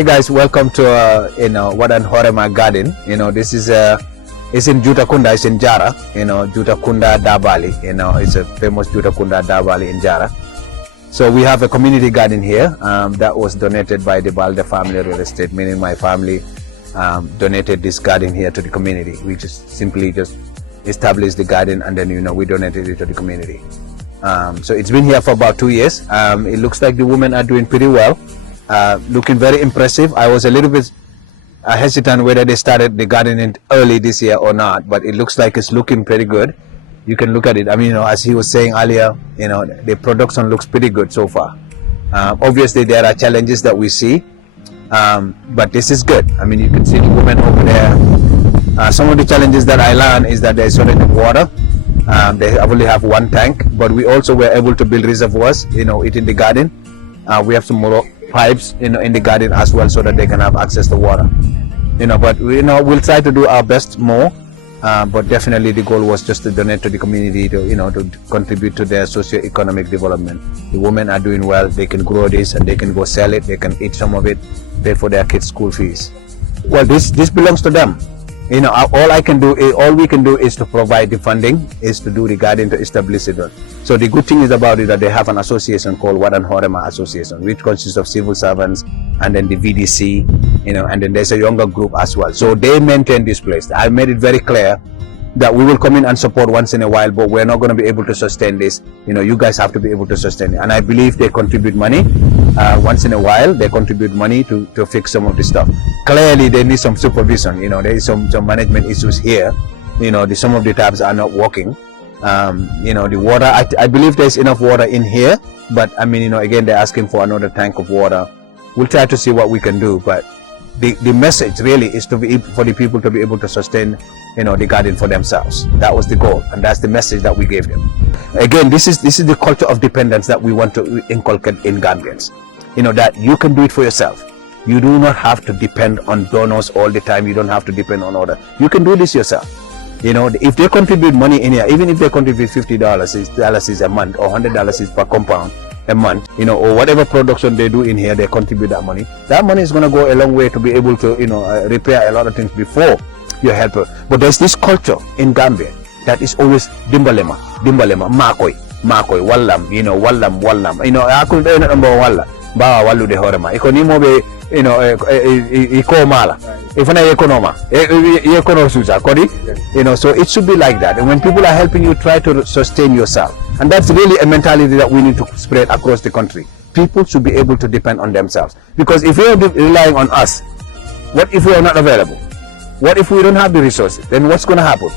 Hey guys, welcome to Wadan Horema Garden. This is it's in Jutakunda, it's in Jara. Jutakunda Dabali. It's a famous Jutakunda Dabali in Jara. So we have a community garden here that was donated by the Baldeh family real estate, meaning my family donated this garden here to the community. We just simply established the garden and then we donated it to the community. So it's been here for about 2 years. It looks like the women are doing pretty well. Looking very impressive. I was a little bit hesitant whether they started the gardening early this year or not, but it looks like it's looking pretty good. You can look at it. I mean, as he was saying earlier, the production looks pretty good so far. Obviously, there are challenges that we see, but this is good. I mean, you can see the women over there. Some of the challenges that I learned is that there's shortage of water. They only have one tank, but we also were able to build reservoirs, it in the garden. We have some more pipes in the garden as well, so that they can have access to water. But we'll try to do our best more. But definitely the goal was just to donate to the community to contribute to their socio-economic development. The women are doing well. They can grow this and they can go sell it. They can eat some of it, pay for their kids' school fees. Well, this belongs to them. All we can do is to provide the funding, is to do the garden, to establish it. So the good thing is about it that they have an association called Wadan Horema Association, which consists of civil servants and then the VDC, and then there's a younger group as well. So they maintain this place. I made it very clear that we will come in and support once in a while, but we're not going to be able to sustain this. You guys have to be able to sustain it. And I believe they contribute money. Once in a while, they contribute money to fix some of the stuff. Clearly, they need some supervision. There is some management issues here. Some of the taps are not working. The water, I believe there's enough water in here, but I mean, again, they're asking for another tank of water. We'll try to see what we can do, but the message really is for the people to be able to sustain the garden for themselves. That was the goal, and that's the message that we gave them. Again, this is the culture of dependence that we want to inculcate in Gambians. That you can do it for yourself. You do not have to depend on donors all the time. You don't have to depend on others. You can do this yourself. If they contribute money in here, even if they contribute $50 a month or $100 is per compound a month, or whatever production they do in here, they contribute that money. That money is going to go a long way to be able to repair a lot of things before you help her. But there's this culture in Gambia that is always dimbalema, makoy, wallam, wallam. I couldn't number walla, bawa wallu de horema. Ikonimo be, iko mala. If I economa, suza, so it should be like that. And when people are helping you, try to sustain yourself. And that's really a mentality that we need to spread across the country. People should be able to depend on themselves. Because if you're relying on us, what if we are not available? What if we don't have the resources? Then what's going to happen?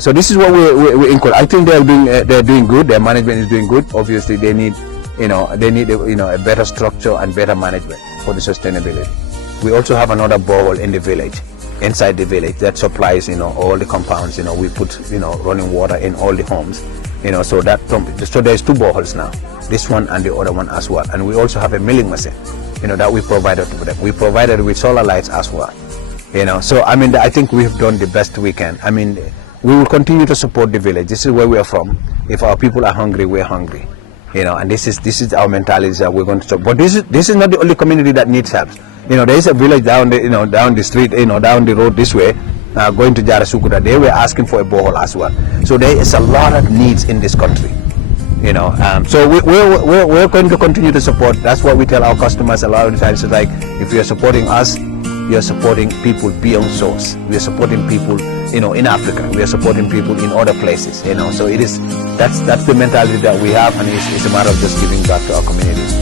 So this is what we encourage. I think they're doing good. Their management is doing good. Obviously, they need a better structure and better management for the sustainability. We also have another borehole in the village, inside the village, that supplies all the compounds. We put running water in all the homes. So there's 2 boreholes now, this one and the other one as well. And we also have a milling machine, that we provided to them. We provided with solar lights as well. So I mean, I think we've done the best we can. I mean, we will continue to support the village. This is where we are from. If our people are hungry, we're hungry. And this is our mentality that we're going to support. But this is not the only community that needs help. There is a village down the down the street, down the road this way, going to Jarasukuta. They were asking for a borehole as well. So there is a lot of needs in this country. So we're going to continue to support. That's what we tell our customers a lot of the times. It's like, if you're supporting us, you're supporting people beyond source. We are supporting people, in Africa. We are supporting people in other places. So that's the mentality that we have, and it's a matter of just giving back to our communities.